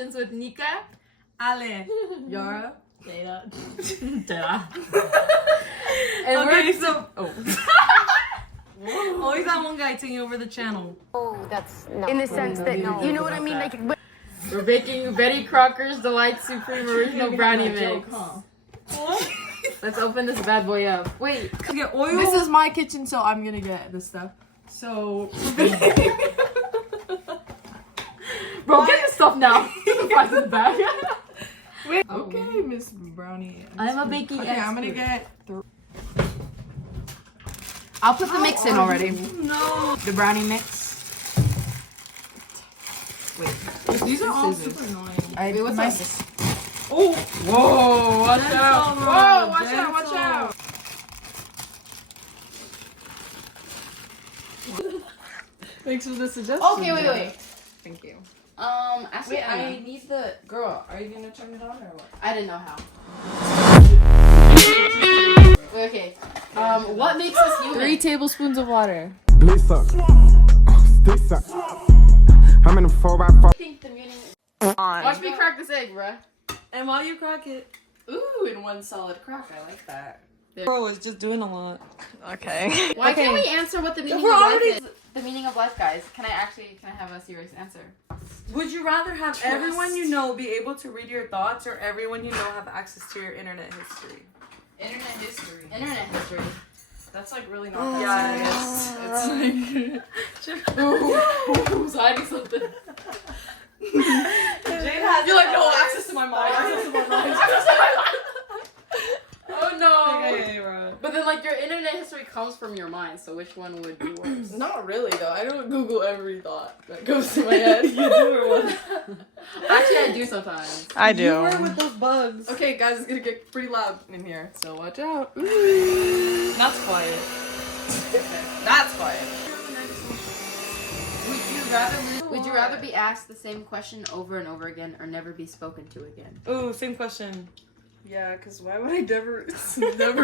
questions with Nika, Ale, Yara, Jada. and Okay, we're so always that one guy taking over the channel. Oh, that's no. In the sense that no. You know what I mean? Like, We're baking Betty Crocker's Delight Supreme Original Brownie Mix. What? Let's open this bad boy up. Wait, Get oil. this is my kitchen, so I'm gonna get this stuff. So, bro, get this stuff now. Put the fries in the bag. Wait. Okay, Miss Brownie. I'm a baking Okay, I'm gonna expert. get. I'll put the mix in already. No. The brownie mix. Wait, These are all scissors. super annoying. Wait, what's my this? Oh. Whoa, watch Gentle, out. bro, Whoa, watch out, gentle. watch out. Thanks for the suggestion. Okay, wait. Thank you. Actually, Wait, I I need the girl. Are you gonna turn it on or what? I didn't know how. Wait, okay. What makes us human? 3 tablespoons of water. Bliss up, sticks up. I'm in a 4x4. I think the meaning. Watch me crack this egg, bruh. And while you crack it. Ooh, in one solid crack. I like that. Bro is just doing a lot. Okay. Why can't we answer what the meaning We're of life already- is? The meaning of life, guys. Can I have a serious answer? Would you rather have everyone you know be able to read your thoughts or everyone you know have access to your internet history? Internet history. Internet history. That's like really not that serious. It's like Who's hiding something? Jade has You're like, no access to my mind. Access to my mind. Oh no. Okay, bro. But then, like, your internet history comes from your mind, so which one would be worse? Not really though. I don't Google every thought that goes to my head. You do or what? Actually, I do sometimes. I do. You were with those bugs. Okay, guys, it's gonna get pretty loud in here, so watch out. That's quiet. That's quiet. Would you rather be asked the same question over and over again, or never be spoken to again? Ooh, same question. Yeah, because why would I never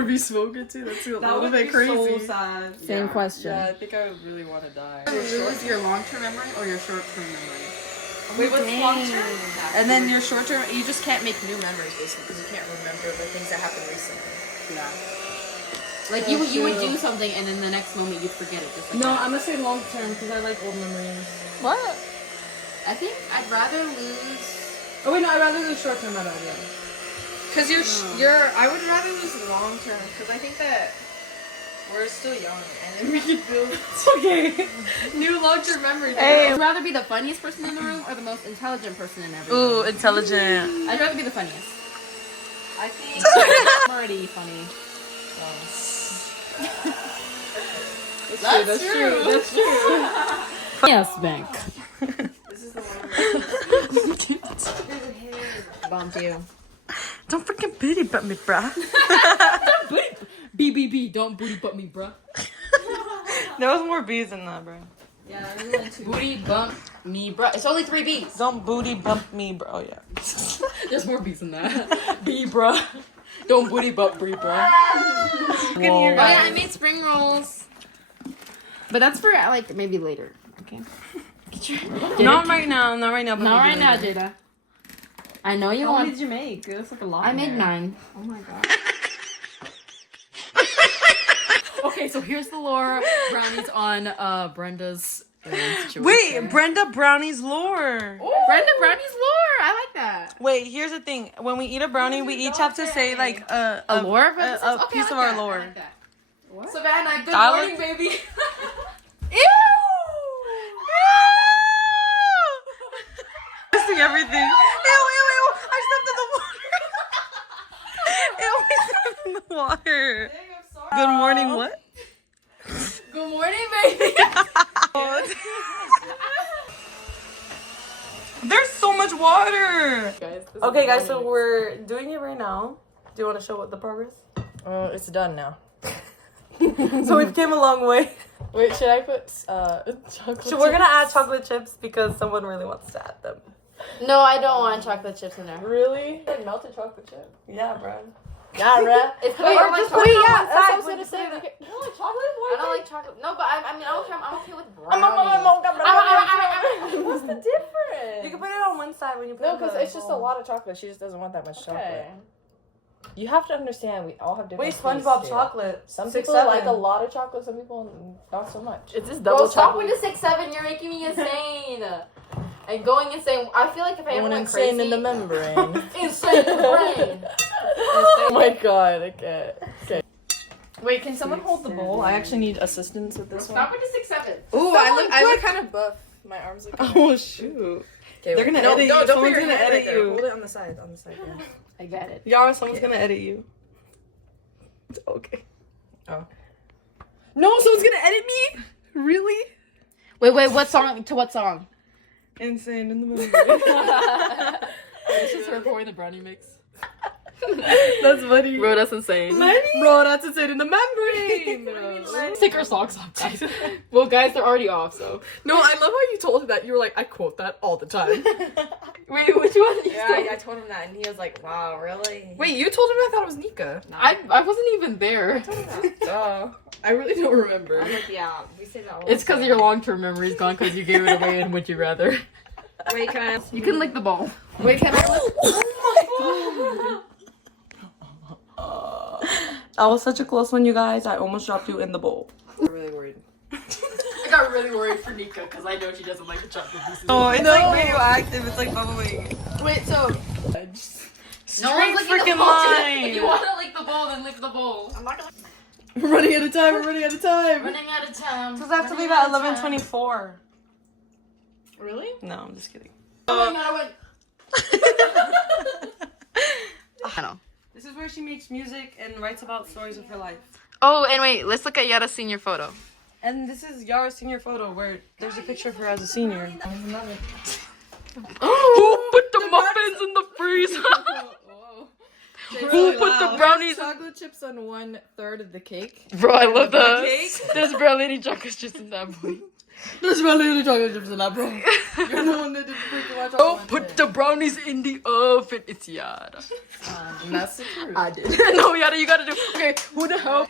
be spoken to? That's a little bit crazy. So sad. Same question. Yeah, I think I would really want to die. Lose your long-term memory or your short-term memory? Wait, what's long term? And then your short term, you just can't make new memories basically because you can't remember the things that happened recently. Yeah. Like you would do something and in the next moment you'd forget it. Just like No, that. I'm gonna say long term because I like old memories. What? I think I'd rather lose. Oh wait, no, I'd rather do short term. My bad, yeah. Because I would rather lose long term because I think that we're still young and then we can build new long term memories. Hey. I'd rather be the funniest person in the room or the most intelligent person in every Ooh, room. intelligent. I'd rather be the funniest. I think I'm already funny. that's true. That's true. Yes, bank. This is the one. Bumped you. Don't freaking booty butt me, bruh. BBB, don't booty butt me, bruh. There was more B's than that, bro. Yeah, I really want to. Booty bump me, bruh. It's only 3 B's. Don't booty bump me, bro. Oh, yeah. There's more B's than that. B, bruh. Don't booty bump me, bruh. Whoa. Oh yeah, I made spring rolls. But that's for like maybe later. Okay. Not right now. Not right now. But Not maybe right now, later. Jada. I know you How want. many did you make? That's like a lot. I made 9. Oh my god. Okay, so here's the lore. Brownies on Brenda's situation. Wait, Brenda Brownie's lore. Brenda Brownie's lore. I like that. Wait, here's the thing. When we eat a brownie, we each have to say like A lore of a episodes? Okay, piece I of like our that. lore. I like that. Savannah, good I morning, like- baby. Ew! Missing everything. Ew, ew, ew. I stepped in the water. Ew, I stepped in the water. Good morning, what? Good morning, baby. There's so much water. Guys, this Okay, is guys, the so we're doing it right now. Do you want to show what the progress? It's done now. So we've came a long way. Wait, should I put chocolate? So we're gonna add chocolate chips because someone really wants to add them. No, I don't want chocolate chips in there. Really? Like melted chocolate chip. Yeah, bro. Yara. It's Wait, or just wait, yeah, that's what I was when gonna you say. put it- You don't like chocolate? I don't like chocolate. No, but I'm okay with brownies. What's the difference? You can put it on one side when you put No, it because in the it's just a bowl. lot of chocolate. She just doesn't want that much chocolate. Okay. You have to understand, we all have different Wait, tastes SpongeBob here. chocolate. Some 6, people 7. like a lot of chocolate, some people not so much. It's just Bro, double stop chocolate. with the 6'7". You're making me insane. And going insane. I feel like if I Going went insane crazy, in the membrane. insane in the brain. Oh my god, okay. Wait, can someone hold the bowl? I actually need assistance with this one. Stop with the 6'7". Ooh, I look kind of buff. My arms look Oh shoot. Okay, They're gonna no, edit no, you. don't Someone's put your gonna hand edit right there. you. Hold it on the side, yeah. I get it. Yara, someone's gonna edit you. Okay. Oh. No, someone's gonna edit me? Really? Wait, what song? To what song? Insane in the movie. It's just her pouring the brownie mix. That's funny. Bro, that's insane. Bro, that's insane in the membrane. Let's take our socks off, guys. Well, guys, they're already off, so. No, I love how you told her that. You were like, I quote that all the time. Wait, which one? Yeah, I told him that, and he was like, "Wow, really?" Wait, you told him I thought it was Nika. I wasn't even there. I really don't remember. I'm like, yeah, we say that all It's the because time. your long-term memory's gone because you gave it away in Would You Rather. Wait, can I? You can lick the ball. Wait, can I? That was such a close one, you guys. I almost dropped you in the bowl. I'm really worried. I got really worried for Nika because I know she doesn't like the chocolate pieces. Oh, it's like radioactive. It's like bubbling. Wait, so no Straight one's licking the freaking bowl. line. If you want to lick the bowl, then lick the bowl. I'm not We're running out of time. We're running out of time. running out of time. Because I have to leave at 11:24. Really? No, I'm just kidding. Oh my god, I know. This is where she makes music and writes about stories of her life. Oh, and wait, let's look at Yada's senior photo. And this is Yara's senior photo where there's a picture of her as a senior. Who put the muffins in the freezer? Who put the brownies in? Chocolate chips on 1/3 of the cake. Bro, I love that. cake? There's barely any chocolate chips in that boy. There's really any chocolate chips in that, bro. You're the one that didn't freaking watch Oh, put the brownies in the oven. It's Yada. That's the truth. I did. No, Yada, you gotta do. Okay, who the hell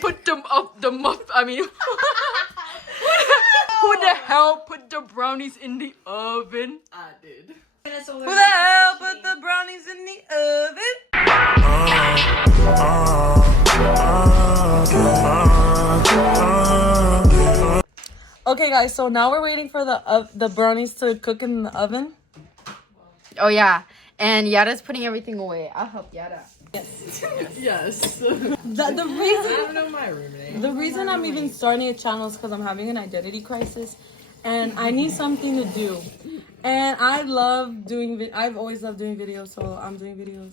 put them up the I mean, who the hell put the brownies in the oven? I did. Who the hell put the brownies in the oven? Okay, guys, so now we're waiting for the brownies to cook in the oven. Oh yeah, and Yada's putting everything away. I'll help Yada. Yes. The reason I don't know my room name. The reason I'm even starting a channel is because I'm having an identity crisis, and I need something to do. And I love doing. I've always loved doing videos, so I'm doing videos.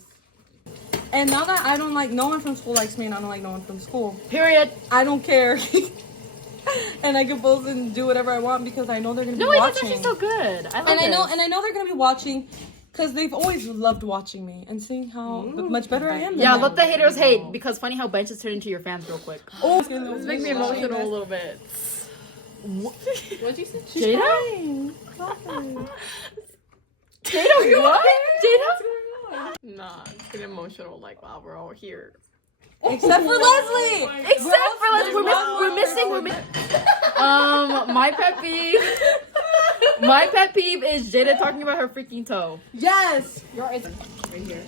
And now that I don't like no one from school likes me, and I don't like no one from school, Period. I don't care. And I can post and do whatever I want because I know they're gonna be No, wait, watching. that's actually so good. I love and this. I know they're gonna be watching. Because they've always loved watching me and seeing how much better I am than Yeah, them. let the haters hate because funny how benches turn into your fans real quick. Oh, This makes me emotional a little bit. What'd you say? Jada? Jada, what? Jada? Nah, get emotional like while we're all here. Except for Leslie. Except for we're missing. My pet peeve. My pet peeve is Jada talking about her freaking toe. Yes. Right here.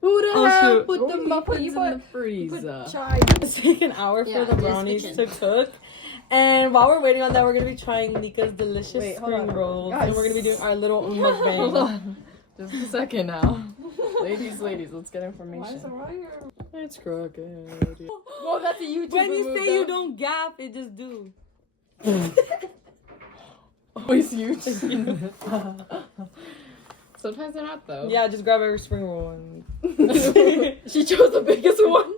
Who the Oh, hell shoot. put the muffins in the freezer? It's taking an hour for the brownies to cook. And while we're waiting on that, we're going to be trying Nika's delicious spring rolls. And we're going to be doing our little mukbang. Just a second now. ladies, let's get information. It's crooked. Well, that's a YouTube When you say you don't gap, it just do. Always you. Sometimes they're not though. Yeah, just grab every spring roll and... She chose the biggest one.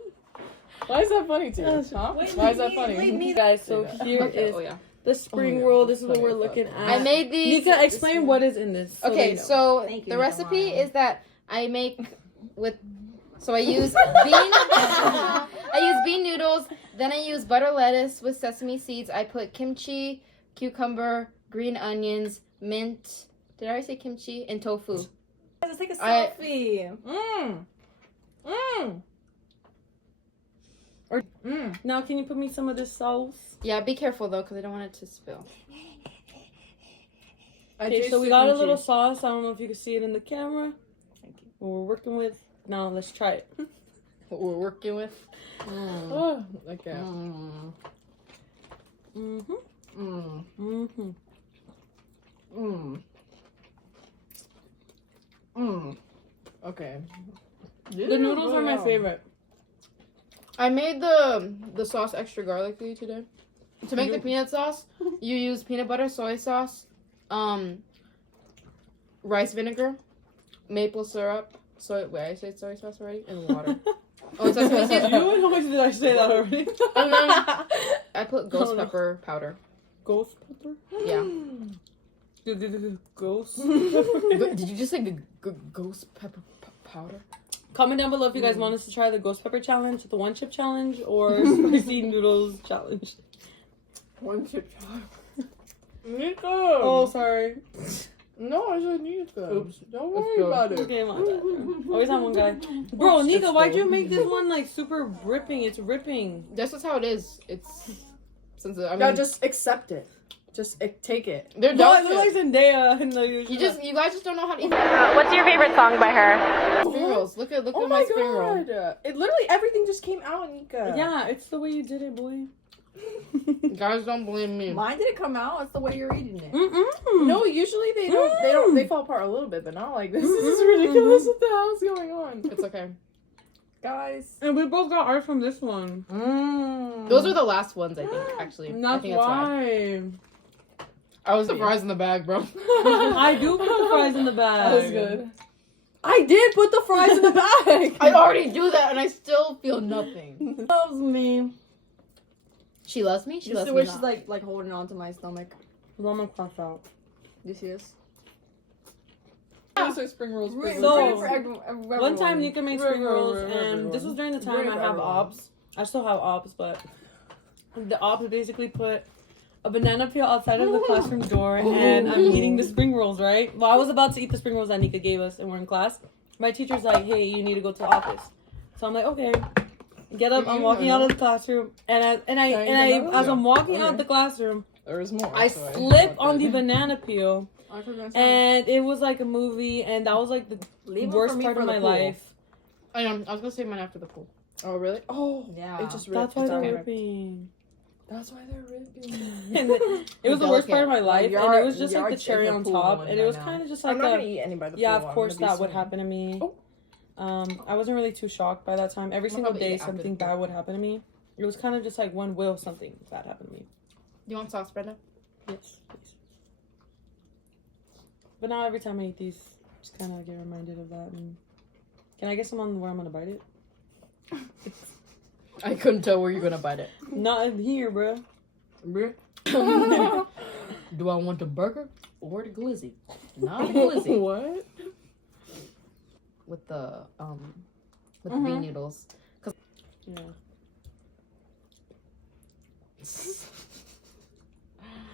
Why is that funny to you? Huh? Why is that funny? Guys, so here is the spring roll. This is what we're looking at. I made these. Nika, explain what is in this. So Okay, they know. so the recipe is that I make with. So I use bean noodles. Then I use butter lettuce with sesame seeds. I put kimchi, cucumber, green onions, mint. Did I already say kimchi? And tofu. Let's take a I- selfie. Now, can you put me some of this sauce? Yeah, be careful though, because I don't want it to spill. Okay, so we got a little sauce. I don't know if you can see it in the camera. Thank you. What we're working with. Now, let's try it. What we're working with. Oh, okay. Mm-hmm. Mm. Mm-hmm. Mm. Mm. Okay. The noodles are my favorite. I made the sauce extra garlicky today. To make the peanut sauce, you use peanut butter, soy sauce, rice vinegar, maple syrup, I said soy sauce already, and water. Oh, sesame seeds. How much did I say that already? And then I put ghost pepper powder. Ghost pepper? Yeah. Ghost. Did you just say ghost pepper powder? Comment down below if you guys want us to try the ghost pepper challenge, the one chip challenge, or spicy noodles challenge. One chip challenge. Nico! Oh, sorry. No, I said Nico. Oops. Don't Let's worry go. about it. Okay, my bad. Always have one guy. Bro, Nika, why'd you make this one like super ripping? It's ripping. That's just how it is. It's since I mean, No, just accept it. Just take it. they're No, I dog look like shit. Zendaya. And like, You guys just don't know how to eat What's your favorite song by her? spring rolls. Look at Oh my my spring roll. god! It literally everything just came out, Nika. Yeah, it's the way you did it, boy. Guys don't believe me. Mine didn't come out. It's the way you're eating it. Mm-mm. No, usually they don't. They fall apart a little bit, but not like this. This is ridiculous. What the hell is going on, It's okay. guys? And we both got ours from this one. Those are the last ones, I think. Actually, And I that's think that's why. why. I was the fries in the bag, bro. I do put the fries in the bag. That was good. I did put the fries in the bag. I already do that, and I still feel nothing. loves me. She loves me. She This loves is me where not. she's like holding on to my stomach. Ramen cross out. This is. Those are spring rolls. One time Nika made spring rolls, and everyone. this was during the time Ready I for have everyone. ops. I still have ops, but the ops basically put a banana peel outside of the classroom door, and I'm eating the spring rolls, right? Well, I was about to eat the spring rolls that Nika gave us, and we're in class. My teacher's like, hey, you need to go to the office. So I'm like, okay. Get up, I'm walking out of the classroom, and as I'm walking out the classroom, There is more. I so slip thought on the that- banana peel, I forgot to- and it was like a movie, and that was like the Leave 'em worst for me part for of the my pool. life. I was gonna say mine after the pool. Oh really? Oh Yeah. It just That's why it's they're okay. ripping. That's why they're ripping. And it was the worst part of my life, and Yard- it was just like the yard's cherry in the on pool top, one and it was right kind now. of just I'm like not a, gonna eat any by the yeah, pool. of I'm course gonna be that would swimming. happen to me. Oh. I wasn't really too shocked by that time. Every single probably day eat after something the pool. bad would happen to me. It was kind of just like when will something bad happen to me. You want sauce, Brenda? Yes, please. But now every time I eat these, just kind of get reminded of that. And can I get some on where I'm gonna bite it? I couldn't tell where you're gonna bite it. Not in here, bro. Do I want the burger or the glizzy? Not the glizzy. What? With the bean noodles. Yeah.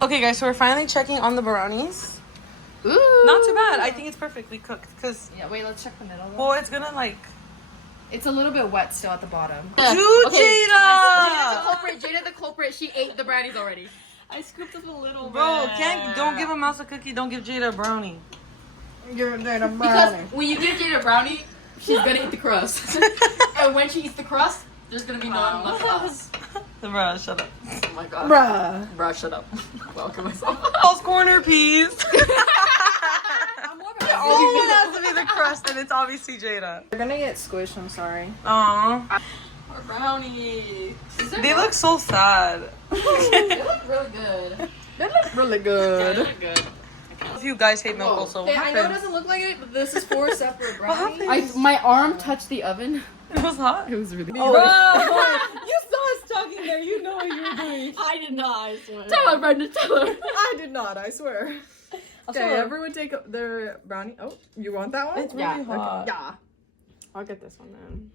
Okay, guys, so we're finally checking on the brownies. Ooh. Not too bad. I think it's perfectly cooked because, Yeah, wait, let's check the middle. well, it's gonna like. It's a little bit wet still at the bottom. Jada the culprit. She ate the brownies already. I scooped up a little Bro, don't give a mouse a cookie. Don't give Jada a brownie. You're there, Because when you give Jada a brownie, she's gonna eat the crust. And when she eats the crust, there's gonna be none left us. Bro, shut up. Oh my god. Bruh. Bruh, shut up. Welcome myself. False corner piece. Someone has to be the crust, and it's obviously Jada. You're gonna get squished, I'm sorry. Aww. Or brownie. They look so sad. They look really good. They look really They good. look good. You guys hate milk Oh. also. Hey, What I know it happened? doesn't look like it, but this is 4 separate brownies. My arm touched the oven. It was hot. It was really. Oh, bro, you saw us talking there. You know what you were doing. I did not, I swear. Tell her, Brenda. Tell her. I did not, I swear. Okay, swear. everyone take their brownie. Oh, you want that one? It's really hot. Yeah. I'll get this one then.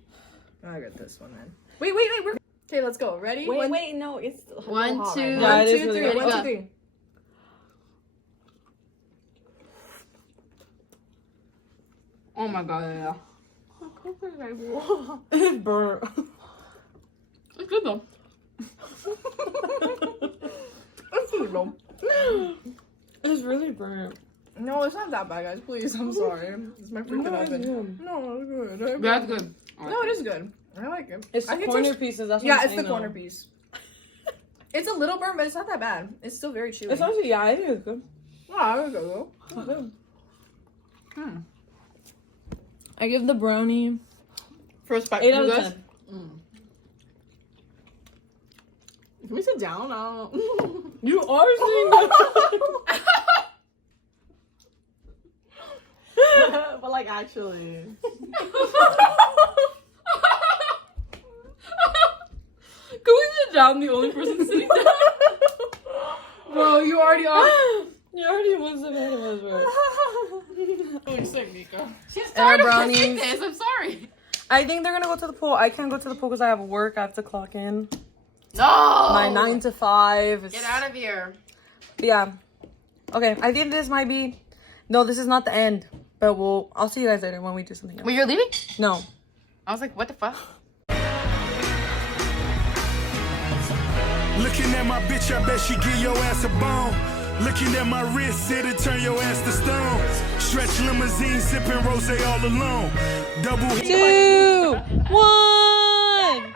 I'll get this one then. Wait, we're... Okay, let's go. Ready? Wait, no, it's One, two, Yeah, it is 1, 2, really 3. good. 1, 2, Go. 3. Oh my god, yeah. It's burnt. It's good though. It's good though. It's really burnt. No, it's not that bad, guys. Please, I'm sorry. It's my freaking oven. No, it's good. That's good. No, it is good. I like it. It's I the can corner taste- pieces. That's what Yeah, I'm it's the saying, corner though. piece. It's a little burnt, but it's not that bad. It's still very chewy. It's actually, yeah, I think it's good. Wow, there we go. It's good. I give the brownie First bite. 8 out of guys. 10. Can we sit down? I don't You are saying that. But like, actually. Can we sit down? The only person sitting down. Bro, you already are. You already was ahead of us, bro. She's our tired of brownies. drinking this. I'm sorry. I think they're gonna go to the pool. I can't go to the pool because I have work. I have to clock in. No. My 9 to 5. Get out of here. Yeah. Okay, I think this might be... No, this is not the end. But I'll see you guys later when we do something else. Wait, you're leaving? No. I was like, what the fuck? Looking at my bitch, I bet she give your ass a bone. Looking at my wrist, it'll turn your ass to stone. Stretch limousine, sipping rosé all alone. Double 2, 1.